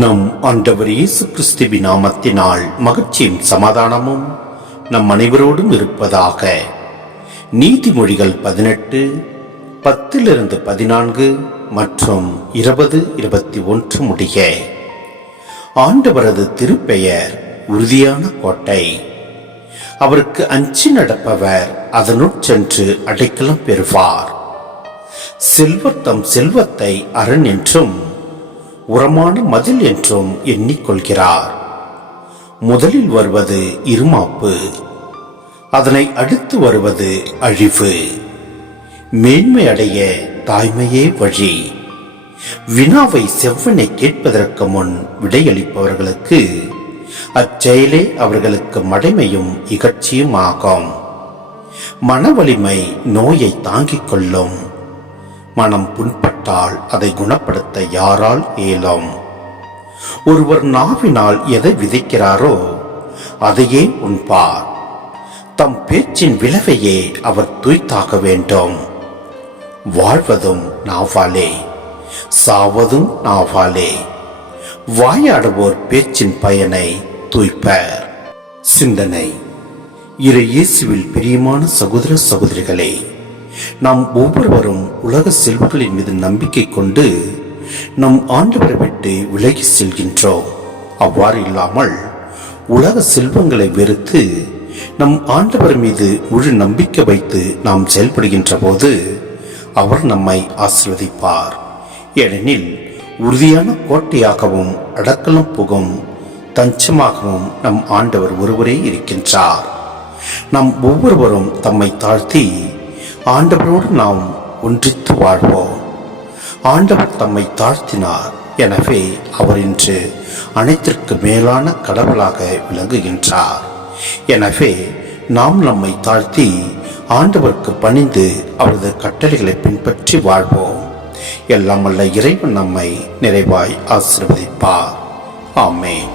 நம் ஆண்டவர் இயேசு கிறிஸ்துவின் நாமத்தினால் மகிழ்ச்சியும் சமாதானமும் நம் அனைவரோடும் இருப்பதாக. நீதிமொழிகள் 18:10-14 மற்றும் 20-21 முடிய. ஆண்டவரது திருப்பெயர் உறுதியான கோட்டை. அவருக்கு அஞ்சி நடப்பவர் அதனுள் சென்று அடைக்கலம் பெறுவார். செல்வர் தம் செல்வத்தை அரண் என்றும் உரமான மதில் என்றும் எண்ணிக்கொள்கிறார். முதலில் வருவது இருமாப்பு, அதனை அடுத்து வருவது அழிவு. மேன்மை அடைய தாய்மையே வழி. வினாவை செவ்வனை கேட்பதற்கு முன் விடையளிப்பவர்களுக்கு அச்செயலே அவர்களுக்கு மடைமையும் இகழ்ச்சியும் ஆகும். மன வலிமை நோயை தாங்கிக் கொள்ளும். மனம் புண்பட்டால் அதை குணப்படுத்த யாரால் இயலும்? ஒருவர் நாவினால் எதை விதைக்கிறாரோ அதையே உண்பார். தம் பேச்சின் விளைவையே அவர் தூய்த்தாக வேண்டும். வாழ்வதும் நாவாலே, சாவதும் நாவாலே. வாயாடுவோர் பேச்சின் பயனை தூய்ப்பர். சிந்தனை. இறை இயேசுவில் பிரியமான சகோதர சகோதரிகளே, நாம் ஒவ்வொருவரும் உலக செல்வங்களின் மீது நம்பிக்கை கொண்டு நம் ஆண்டவரை விட்டு விலகி செல்கின்றோம். அவ்வாறு இல்லாமல் உலக செல்வங்களை வெறுத்து நம் ஆண்டவர் மீது முழு நம்பிக்கை வைத்து நாம் செயல்படுகின்ற போது அவர் நம்மை ஆசீர்வதிப்பார். ஏனெனில் உறுதியான கோட்டையாகவும் அடக்கலம் புகும் தஞ்சமாகவும் நம் ஆண்டவர் ஒருவரே இருக்கின்றார். நாம் ஒவ்வொருவரும் தம்மை தாழ்த்தி ஆண்டவரோடு நாம் ஒன்றித்து வாழ்வோம். ஆண்டவர் தம்மை தாழ்த்தினார், எனவே அவர் இன்று அனைத்திற்கு மேலான கடவுளாக விளங்குகின்றார். எனவே நாம் நம்மை தாழ்த்தி ஆண்டவருக்கு பணிந்து அவரது கட்டளைகளை பின்பற்றி வாழ்வோம். எல்லாம் வல்ல இறைவன் நம்மை நிறைவாய் ஆசீர்வதிப்பார். ஆமென்.